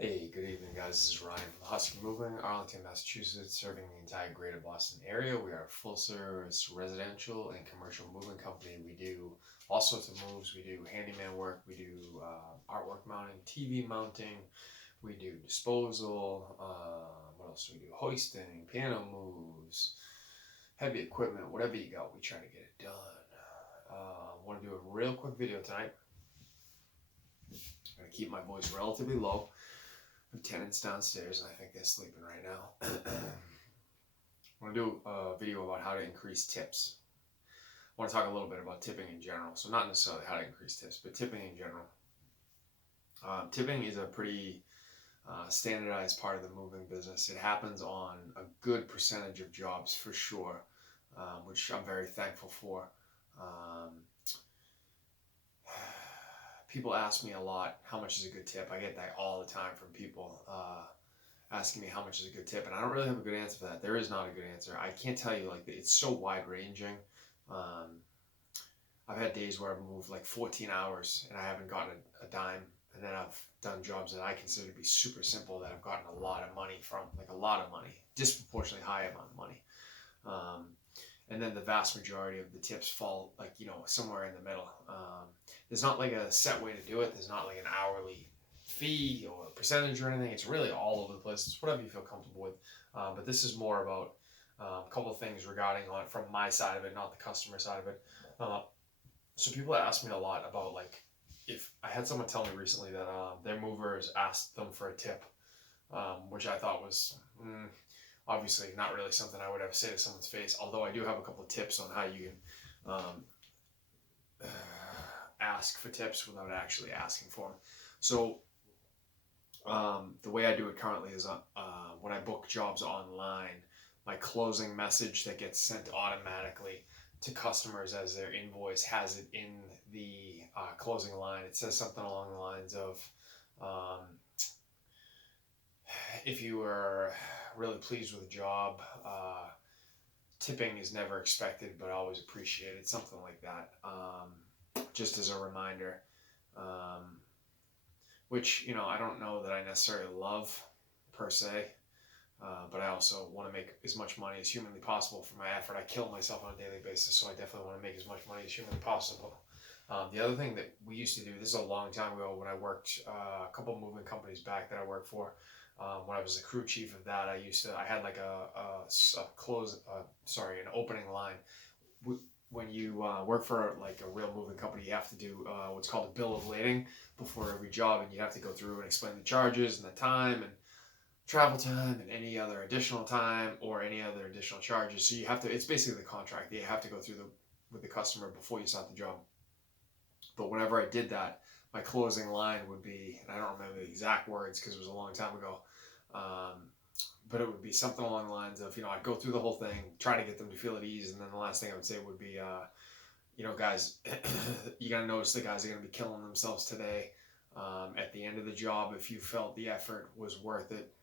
Hey, good evening, guys. This is Ryan from Husky Moving, Arlington, Massachusetts, serving the entire greater Boston area. We are a full service residential and commercial moving company. We do all sorts of moves. We do handyman work, we do artwork mounting, TV mounting, we do disposal. What else do we do? Hoisting, piano moves, heavy equipment, whatever you got, we try to get it done. Want to do a real quick video tonight. I'm going to keep my voice relatively low. Tenants downstairs, and I think they're sleeping right now. I want to do a video about how to increase tips. I want to talk a little bit about tipping in general. So not necessarily how to increase tips, but tipping in general. Tipping is a pretty standardized part of the moving business. It happens on a good percentage of jobs for sure, which I'm very thankful for. Um, People ask me a lot, how much is a good tip? I get that all the time from people. Asking me how much is a good tip, and I don't really have a good answer for that. There is not a good answer. I can't tell you, like, it's so wide ranging. Um, I've had days where I've moved like 14 hours and I haven't gotten a dime, and then I've done jobs that I consider to be super simple that I've gotten a lot of money from, like a lot of money, disproportionately high amount of money. Um, and then the vast majority of the tips fall like somewhere in the middle. There's not like a set way to do it. There's not like an hourly fee or a percentage or anything. It's really all over the place. It's whatever you feel comfortable with. But this is more about a couple of things regarding on from my side of it, not the customer side of it. So people ask me a lot about, like, if I had someone tell me recently that their movers asked them for a tip, which I thought was obviously not really something I would ever say to someone's face. Although I do have a couple of tips on how you can ask for tips without actually asking for them. So the way I do it currently is when I book jobs online, my closing message that gets sent automatically to customers as their invoice has it in the closing line. It says something along the lines of, um, if you were really pleased with the job, tipping is never expected but always appreciated, something like that. Just as a reminder, um, which I don't know that I necessarily love per se, but I also want to make as much money as humanly possible for my effort. I kill myself on a daily basis, so I definitely want to make as much money as humanly possible. The other thing that we used to do, this is a long time ago when I worked a couple of moving companies back that I worked for. When I was the crew chief of that, I had like an opening line. When you work for like a real moving company, you have to do what's called a bill of lading before every job, and you have to go through and explain the charges and the time and travel time and any other additional time or any other additional charges. So you have to. It's basically the contract that you have to go through with the customer before you start the job. But whenever I did that, my closing line would be, and I don't remember the exact words because it was a long time ago, um, but it would be something along the lines of, I'd go through the whole thing, try to get them to feel at ease, and then the last thing I would say would be, guys, you got to notice the guys are going to be killing themselves today. At the end of the job, if you felt the effort was worth it,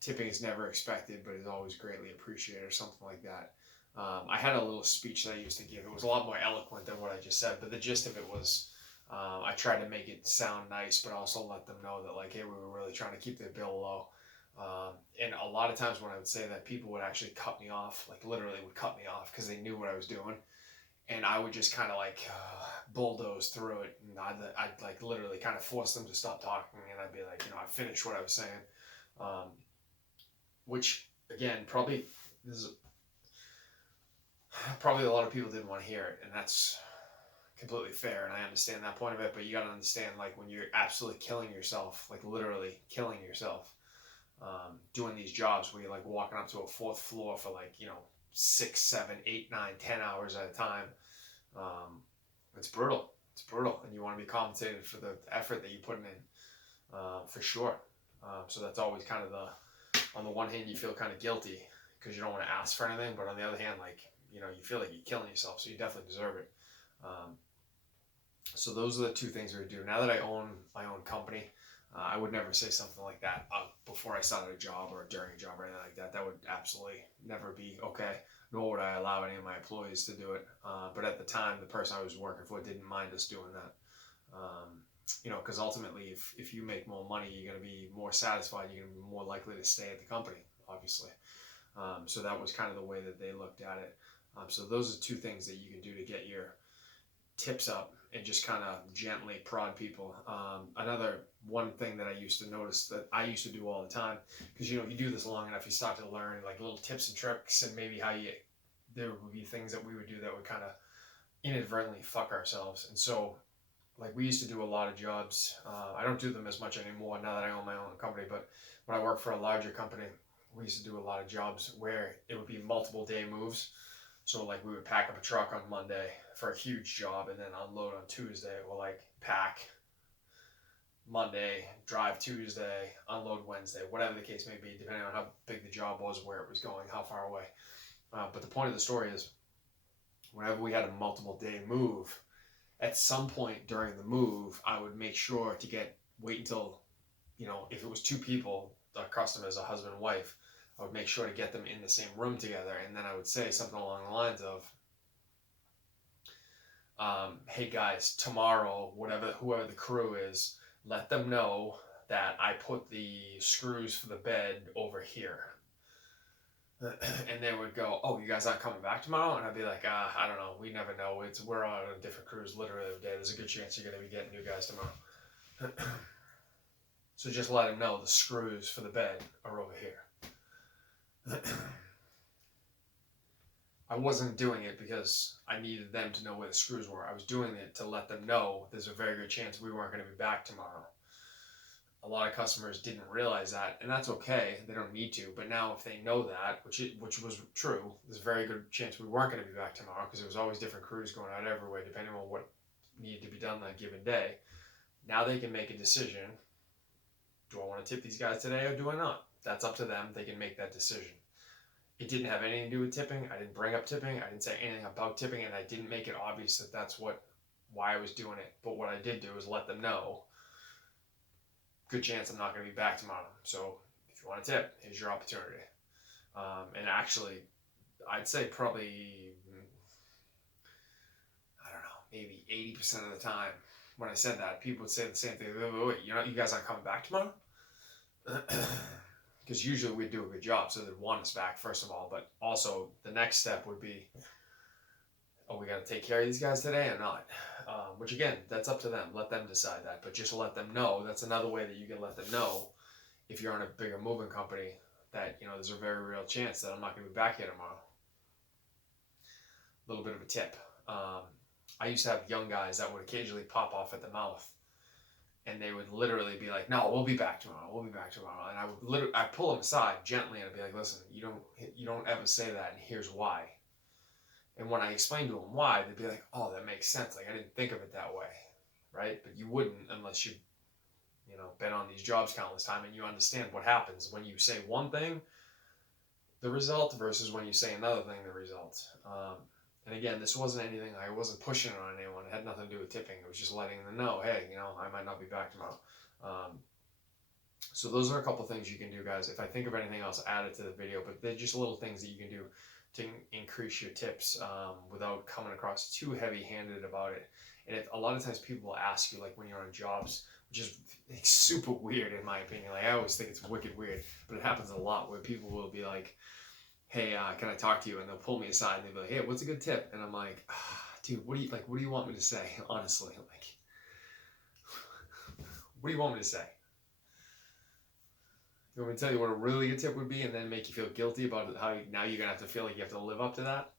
tipping is never expected, but is always greatly appreciated, or something like that. I had a little speech that I used to give. It was a lot more eloquent than what I just said, but the gist of it was, I tried to make it sound nice, but also let them know that, like, hey, we were really trying to keep the bill low. And a lot of times when I would say that, people would actually cut me off, like literally would cut me off because they knew what I was doing. And I would just kind of like bulldoze through it. And I'd like literally kind of force them to stop talking. And I'd be like, I finished what I was saying. Um, which, again, probably a lot of people didn't want to hear it. And that's completely fair, and I understand that point of it. But you got to understand, like, when you're absolutely killing yourself, like literally killing yourself, doing these jobs where you're like walking up to a fourth floor for like 6, 7, 8, 9, 10 hours at a time. It's brutal. It's brutal, and you want to be compensated for the effort that you're putting in, for sure. So that's always kind of on the one hand, you feel kind of guilty because you don't want to ask for anything, but on the other hand, like, you feel like you're killing yourself, so you definitely deserve it. So those are the two things I would do. Now that I own my own company, I would never say something like that before I started a job or during a job or anything like that. That would absolutely never be okay. Nor would I allow any of my employees to do it. But at the time, the person I was working for didn't mind us doing that. because ultimately, if you make more money, you're going to be more satisfied. You're going to be more likely to stay at the company, obviously. So that was kind of the way that they looked at it. So those are two things that you can do to get your tips up and just kind of gently prod people. Another one thing that I used to notice that I used to do all the time, because you do this long enough, you start to learn like little tips and tricks, and maybe there would be things that we would do that would kind of inadvertently fuck ourselves. And so like we used to do a lot of jobs. I don't do them as much anymore now that I own my own company, but when I worked for a larger company, we used to do a lot of jobs where it would be multiple day moves. So like we would pack up a truck on Monday for a huge job and then unload on Tuesday, or like pack Monday, drive Tuesday, unload Wednesday, whatever the case may be, depending on how big the job was, where it was going, how far away. But the point of the story is whenever we had a multiple day move, at some point during the move, I would make sure to wait until, if it was two people, the customers, a husband and wife, I would make sure to get them in the same room together. And then I would say something along the lines of, hey guys, tomorrow, whoever the crew is, let them know that I put the screws for the bed over here. And they would go, oh, you guys aren't coming back tomorrow? And I'd be like, I don't know. We never know. We're on different crews literally every day. There's a good chance you're going to be getting new guys tomorrow. So just let them know the screws for the bed are over here. I wasn't doing it because I needed them to know where the screws were. I was doing it to let them know there's a very good chance we weren't going to be back tomorrow. A lot of customers didn't realize that, and that's okay. They don't need to. But now if they know that, which was true, there's a very good chance we weren't going to be back tomorrow because there was always different crews going out everywhere depending on what needed to be done that given day. Now they can make a decision. Do I want to tip these guys today or do I not? That's up to them. They can make that decision. It didn't have anything to do with tipping. I didn't bring up tipping. I didn't say anything about tipping, and I didn't make it obvious that that's why I was doing it. But what I did do is let them know, good chance I'm not going to be back tomorrow. So if you want to tip, here's your opportunity. And actually, I'd say probably, I don't know, maybe 80% of the time when I said that, people would say the same thing. Wait, you guys aren't coming back tomorrow? Because usually we'd do a good job, so they'd want us back, first of all. But also, the next step would be, oh, we got to take care of these guys today or not? Which, again, that's up to them. Let them decide that. But just let them know. That's another way that you can let them know, if you're on a bigger moving company, that, there's a very real chance that I'm not going to be back here tomorrow. A little bit of a tip. I used to have young guys that would occasionally pop off at the mouth. And they would literally be like, no, we'll be back tomorrow. We'll be back tomorrow. And I'd pull them aside gently and I'd be like, listen, you don't ever say that, and here's why. And when I explained to them why, they'd be like, oh, that makes sense. Like, I didn't think of it that way, right? But you wouldn't unless you've, been on these jobs countless times and you understand what happens when you say one thing, the result, versus when you say another thing, the result. And again, this wasn't anything, I wasn't pushing it on anyone. It had nothing to do with tipping. It was just letting them know, hey, I might not be back tomorrow. So those are a couple things you can do, guys. If I think of anything else, add it to the video. But they're just little things that you can do to increase your tips without coming across too heavy-handed about it. And a lot of times people will ask you, like when you're on jobs, which is super weird in my opinion. Like I always think it's wicked weird, but it happens a lot where people will be like, hey, can I talk to you? And they'll pull me aside and they'll be like, hey, what's a good tip? And I'm like, dude, what do you want me to say? Honestly, like, what do you want me to say? You want me to tell you what a really good tip would be and then make you feel guilty about it, how now you're going to have to feel like you have to live up to that?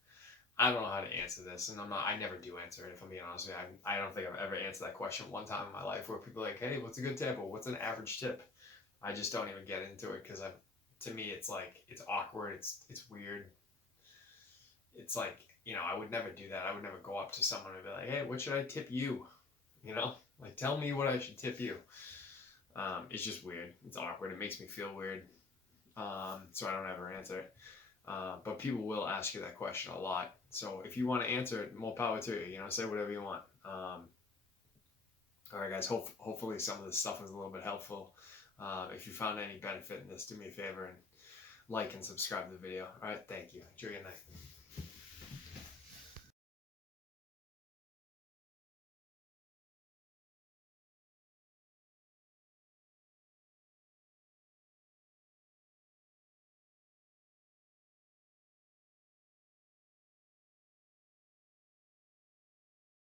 I don't know how to answer this, and I never do answer it, if I'm being honest with you. I don't think I've ever answered that question one time in my life where people are like, hey, what's a good tip? Or what's an average tip? I just don't even get into it because to me, it's like, it's awkward. It's weird. It's like, I would never do that. I would never go up to someone and be like, hey, what should I tip you? Like, tell me what I should tip you. It's just weird. It's awkward. It makes me feel weird. So I don't ever answer it. But people will ask you that question a lot. So if you want to answer it, more power to you. Say whatever you want. All right, guys. Hopefully some of this stuff was a little bit helpful. If you found any benefit in this, do me a favor and like and subscribe to the video. All right, thank you. Enjoy your night.